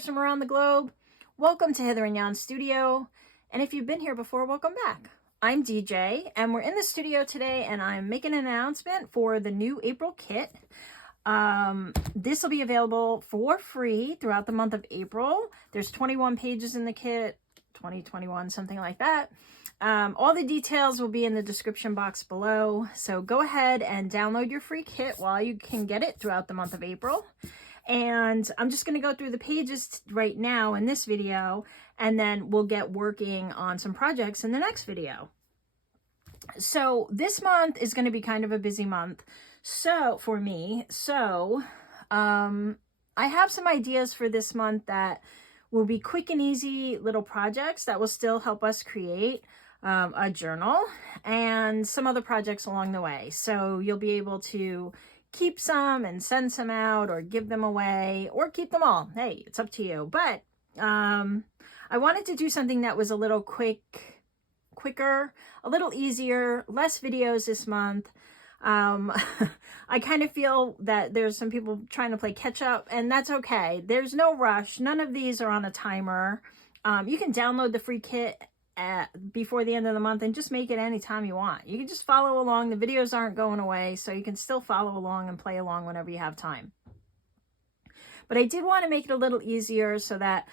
creators from around the globe. Welcome to Hither and Jan's studio. And if you've been here before, welcome back. I'm DJ and we're in the studio today and I'm making an announcement for the new April kit. This will be available for free throughout the month of April. There's 21 pages in the kit, 2021, something like that. All the details will be in the description box below. So go ahead and download your free kit while you can get it throughout the month of April. And I'm just going to go through the pages right now in this video, and then we'll get working on some projects in the next video. So this month is going to be kind of a busy month for me. I have some ideas for this month that will be quick and easy little projects that will still help us create a journal and some other projects along the way. So you'll be able to keep some and send some out or give them away or keep them all. Hey, it's up to you. But I wanted to do something that was a little quicker, a little easier, less videos this month. I kind of feel that there's some people trying to play catch up, and that's okay. There's no rush. None of these are on a timer. You can download the free kit before the end of the month and just make it anytime you want. You can just follow along. The videos aren't going away, so you can still follow along and play along whenever you have time. But I did want to make it a little easier so that,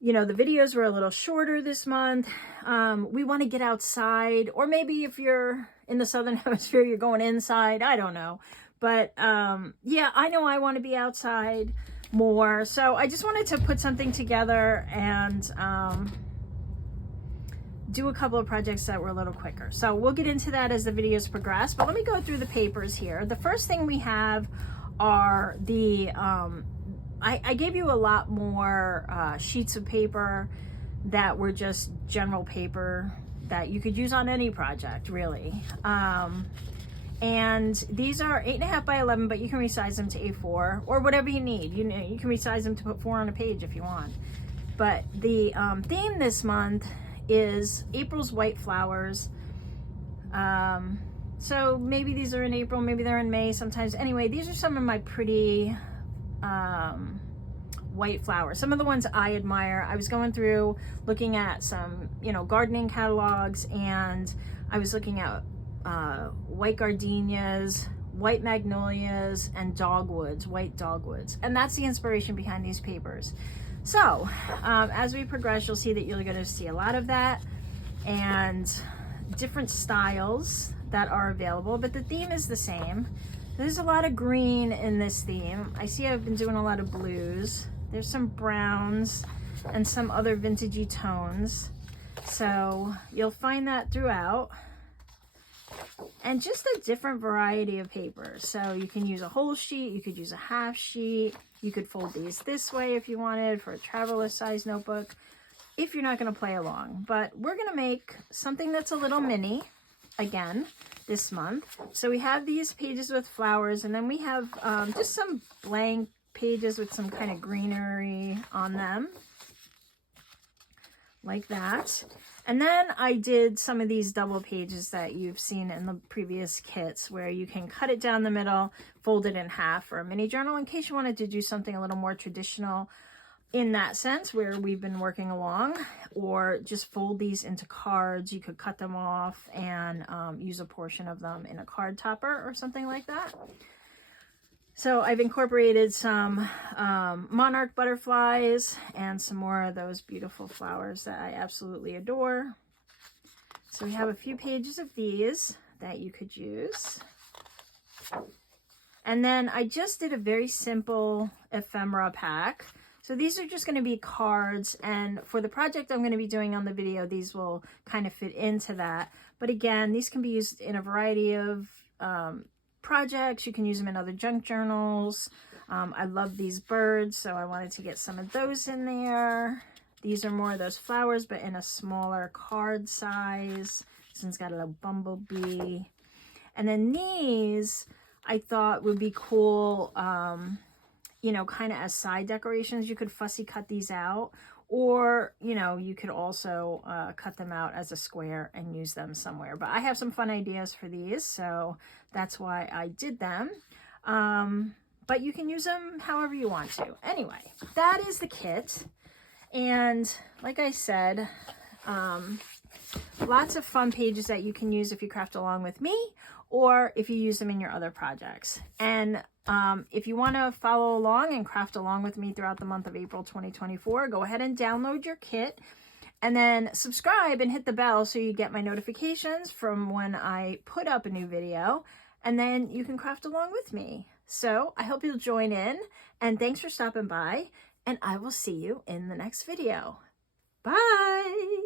you know, the videos were a little shorter this month. We want to get outside, or maybe if you're in the Southern Hemisphere, you're going inside. I don't know. But yeah, I know I want to be outside more. So I just wanted to put something together and do a couple of projects that were a little quicker. So we'll get into that as the videos progress, but let me go through the papers here. The first thing we have are the, I gave you a lot more sheets of paper that were just general paper that you could use on any project, really. And these are 8.5 by 11, but you can resize them to A4 or whatever you need. You know, you can resize them to put 4 on a page if you want. But the theme this month is April's white flowers. So maybe these are in April, maybe they're in May sometimes. Anyway, these are some of my pretty white flowers. Some of the ones I admire. I was going through looking at some, you know, gardening catalogs, and I was looking at white gardenias, white magnolias, and dogwoods, white dogwoods. And that's the inspiration behind these papers. So as we progress, you'll see that you're going to see a lot of that and different styles that are available, but the theme is the same. There's a lot of green in this theme. I see I've been doing a lot of blues. There's some browns and some other vintagey tones. So you'll find that throughout. And just a different variety of papers. So you can use a whole sheet, you could use a half sheet, you could fold these this way if you wanted for a traveler size notebook, if you're not going to play along. But we're going to make something that's a little mini again this month. So we have these pages with flowers, and then we have just some blank pages with some kind of greenery on them, like that. And then I did some of these double pages that you've seen in the previous kits, where you can cut it down the middle, fold it in half for a mini journal in case you wanted to do something a little more traditional in that sense, where we've been working along, or just fold these into cards. You could cut them off and use a portion of them in a card topper or something like that. So I've incorporated some monarch butterflies and some more of those beautiful flowers that I absolutely adore. So we have a few pages of these that you could use. And then I just did a very simple ephemera pack. So these are just going to be cards, and for the project I'm going to be doing on the video, these will kind of fit into that. But again, these can be used in a variety of projects. You can use them in other junk journals. I love these birds, so I wanted to get some of those in there. These are more of those flowers, but in a smaller card size. This one's got a little bumblebee. And then these I thought would be cool, you know, kind of as side decorations. You could fussy cut these out, or, you know, you could also cut them out as a square and use them somewhere. But I have some fun ideas for these, so that's why I did them. but you can use them however you want to. Anyway, that is the kit. And like I said, lots of fun pages that you can use if you craft along with me, or if you use them in your other projects. And if you want to follow along and craft along with me throughout the month of April 2024, go ahead and download your kit, and then subscribe and hit the bell so you get my notifications from when I put up a new video, and then you can craft along with me. So I hope you'll join in, and thanks for stopping by, and I will see you in the next video. Bye!